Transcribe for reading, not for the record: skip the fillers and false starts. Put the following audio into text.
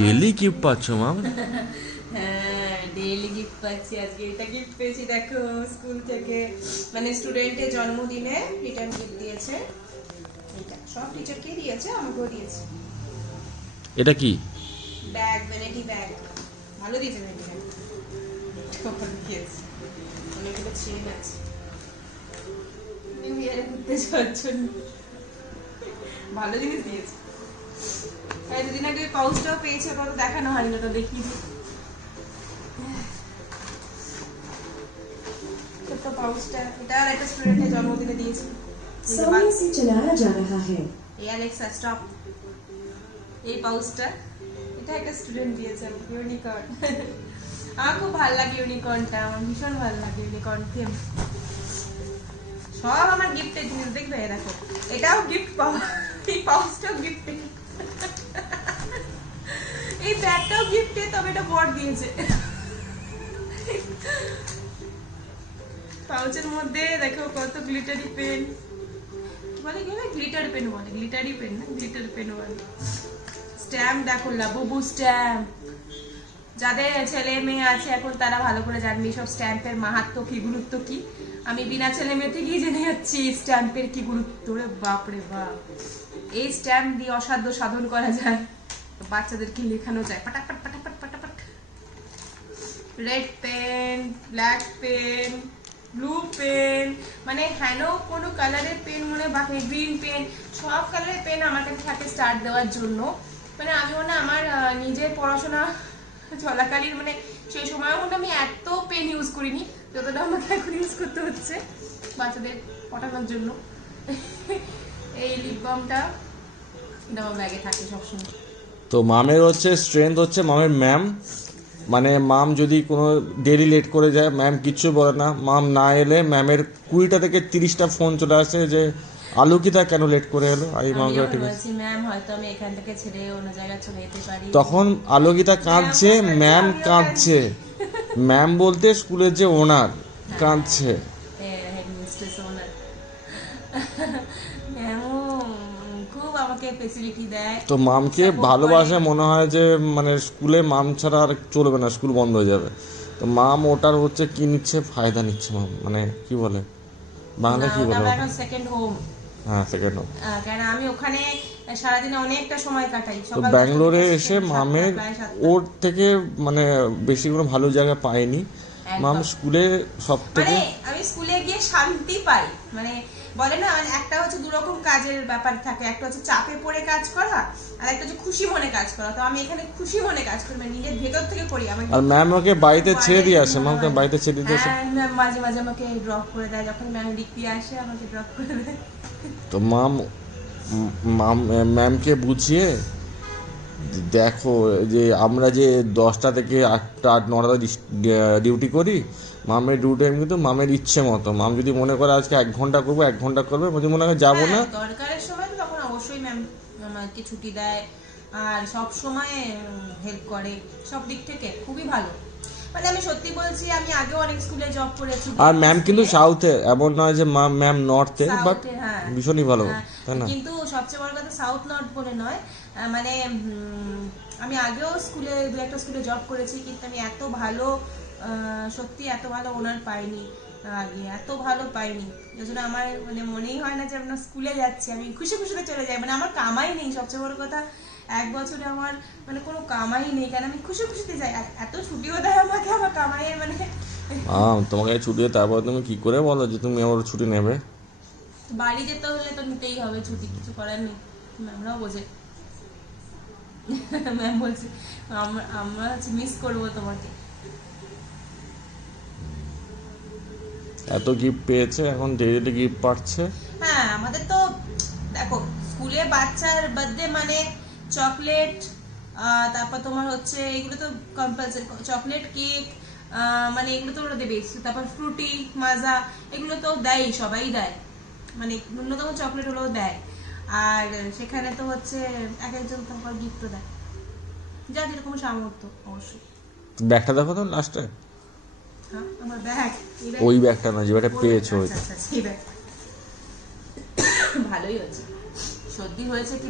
Daily gift পাচ্ছ মাম? হ্যাঁ, daily gift পাচ্ছি। আজকে এটা গিফট পেয়েছি, দেখো স্কুল থেকে, মানে স্টুডেন্টের জন্মদিনে রিটার্ন গিফট দিয়েছে। এটা সব টিচারকে দিয়েছে, আমাকেও দিয়েছে। এটা কি? Bag, vanity bag. ভালো দিয়েছে ভ্যানিটি ব্যাগ। দিয়েছে অনেকগুলো চেন আছে নিউ ইয়ারে ঘুরতে যাওয়ার জন্য। ভালো জিনিস দিয়েছে। এই দুদিন আগে পাউচটাও পেয়েছে, ওটা তো দেখানো হয়নি, তো দেখিয়ে দিই। ছোট্ট পাউচটা, এটা আর একটা স্টুডেন্টের জন্মদিনে দিয়েছে। सामने से चलाया जा रहा है। এই অ্যালেক্সা স্টপ। এই পাউচটা এটা একটা স্টুডেন্ট দিয়েছে, ইউনিকর্ন। আমার খুব ভালো লাগে ইউনিকর্নটা, আমার ভীষণ ভালো লাগে ইউনিকর্ন থিম। সব আমার গিফটের জিনিস, দেখবে দেখো, এটাও গিফট পাওয়া, এই পাউচটাও গিফটে, এই ব্যাগটাও গিফটে, তবে এটা বড় দিয়েছে। পাউচের মধ্যে দেখো কত গ্লিটারি পেন, বলে কি গ্লিটার পেন বলে, গ্লিটারি পেন না, গ্লিটার পেন বলে। স্ট্যাম্প দেখো, লাবুবু স্ট্যাম্প। যাদের ছেলে মেয়ে আছে এখন তারা ভালো করে জানবে সব স্ট্যাম্পের মাহাত্ম্য কি, গুরুত্ব কি। আমি বিনা ছেলে মেয়ে থেকেই জেনে যাচ্ছি স্ট্যাম্পের কি গুরুত্ব। রে বাপ রে বাপ, এই স্ট্যাম্প দিয়ে অসাধ্য সাধন করা যায়, বাচ্চাদেরকে লেখানো যায় পাটাপাট পাটাপাট পাটাপাট। Red pen, black pen, blue pen, মানে হেন কোনো কালারের পেন মনে বাকি, গ্রিন পেন, সব কালারের পেন আমার কাছে থাকে স্টার্ট দেওয়ার জন্য। মানে আমি মনে আমার নিজের পড়াশোনা চলাকালীন, মানে সেই সময় মনে আমি এত পেন ইউজ করিনি যতটা আমাকে এখন ইউজ করতে হচ্ছে বাচ্চাদের পড়ানোর জন্য। এই লিপ বামটা এটা আমার ব্যাগে থাকে সবসময়। তো মামের হচ্ছে স্ট্রেংথ হচ্ছে মামের ম্যাম, মানে মাম যদি কোনো ডেলি লেট করে যায় ম্যাম কিচ্ছু বলে না। মাম না এলে ম্যামের 20টা থেকে 30টা ফোন চলে আসে যে আলোকিতা কেন লেট করে এলো। আমি মামকে ঠিক আছে, ম্যাম হয়তো আমি এখান থেকে ছেড়ে অন্য জায়গায় চলে যেতে পারি। তখন আলোকিতা কাঁদছে, ম্যাম কাঁদছে, ম্যাম বলতে স্কুলের যে ওনার কাঁদছে। হেডমিস্ট্রেস ওনার ম্যামও খুব আমাকে ফেসিলিটি দেয়। তো মামকে ভালোবাসে, মনে হয় যে মানে স্কুলে মাম ছাড়া আর চলবে না, স্কুল বন্ধ হয়ে যাবে। তো মাম ওটার হচ্ছে কি নিচ্ছে, ফায়দা নিচ্ছে মাম, মানে কি বলে বাংলা কি বলে, সেকেন্ড হোম। হ্যাঁ সেকেন্ড হোম। কারণ আমি ওখানে সারাদিনে অনেকটা সময় কাটাই। তো ব্যাঙ্গালোরে এসে মামের ওর থেকে মানে বেশি কোনো ভালো জায়গা পাইনি মাম। স্কুলে সব থেকে মানে আমি স্কুলে গিয়ে শান্তি পাই, মানে বলে না একটা হচ্ছে দুরকম কাজের ব্যাপার থাকে, একটা হচ্ছে চাপে পড়ে কাজ করা, আর একটা হচ্ছে খুশি মনে কাজ করা। তো আমি এখানে খুশি মনে কাজ করি, মানে নিজের ভেতর থেকে করি। আর ম্যাম ওকে বাড়িতে ছেড়ে দিয়ে আসে, ম্যামকে বাড়িতে ছেড়ে দিয়ে আসে। ম্যাম মাঝে মাঝে আমাকে ড্রপ করে দেয়, যখন ম্যাম ডিগ্রি আসে আমাকে ড্রপ করে দেয়। তো মাম ম্যামকে বুঝিয়ে দেখো যে আমরা যে 10টা থেকে 8টা 9টা ডিউটি করি, মামের ডিউটি কিন্তু মামের ইচ্ছে মতো। মাম যদি মনে করে আজকে 1 ঘন্টা করবো 1 ঘন্টা করবে, যদি মনে হয় যাবো না, দরকারের সময় তো তখন অবশ্যই ম্যাম আমাকে ছুটি দেয়, আর সব সময় হেল্প করে, সব দিক থেকে খুবই ভালো। মানে আমি সত্যি বলছি, আমি আগেও অনেক স্কুলে জব করেছি। আর ম্যাম কিন্তু সাউথে, এমন নয় যে ম্যাম নর্থে, বাট ভীষণই ভালো, তাই না? কিন্তু সবচেয়ে বড় কথা সাউথ নর্থ বলে নয়, মানে আমি আগেও স্কুলে দু একটা স্কুলে জব করেছি, কিন্তু আমি এত ভালো, সত্যি এত ভালো ওনার পাইনি আগে, এত ভালো পাইনি। এই জন্য আমার মানে মনেই হয় না যে আমরা স্কুলে যাচ্ছি, আমি খুশি খুশিতে চলে যাই। মানে আমার কামাই নেই, সবচেয়ে বড় কথা 1 বছরে আমার মানে কোনো কামাই নেই, কারণ আমি খুশি খুশিতে যাই। এত ছুটিও দেয় আমাকে, আমার কামাইয়ের মানে তোমাকে ছুটি, তারপর তুমি কি করে বলো যে তুমি আবার ছুটি নেবে? বাড়ি যেতে হলে তো নিতেই হবে ছুটি, কিছু করার নেই। ম্যামরাও বোঝে, ম্যাম বলছে আমরা মিস করবো তোমাকে। এত গিফট পেয়েছে, এখন ডেইলি গিফট পাচ্ছে। হ্যাঁ, আমাদের তো দেখো স্কুলে বাচ্চার বার্থডে মানে চকলেট, তারপর তোমার হচ্ছে এগুলো তো কম্পালসারি, চকলেট, কেক, মানে এগুলো তো ওরা দেবে। তারপর ফ্রুটি, মাজা, এগুলো তো দেয়, সবাই দেয়, মানে ন্যূনতম চকলেট হলেও দেয়। আর সেখানে তো হচ্ছে এক একজন তোমার গিফটও দেয়, যা যেরকম সামর্থ্য অবশ্যই। ব্যাগটা দেখো তো লাস্টে, হ্যাঁ আমার ব্যাগ, ওই ব্যাগটা না যে ব্যাগটা পেয়েছো, ওই সেই ব্যাগ ভালোই হয়েছে, সর্দি হয়েছে কি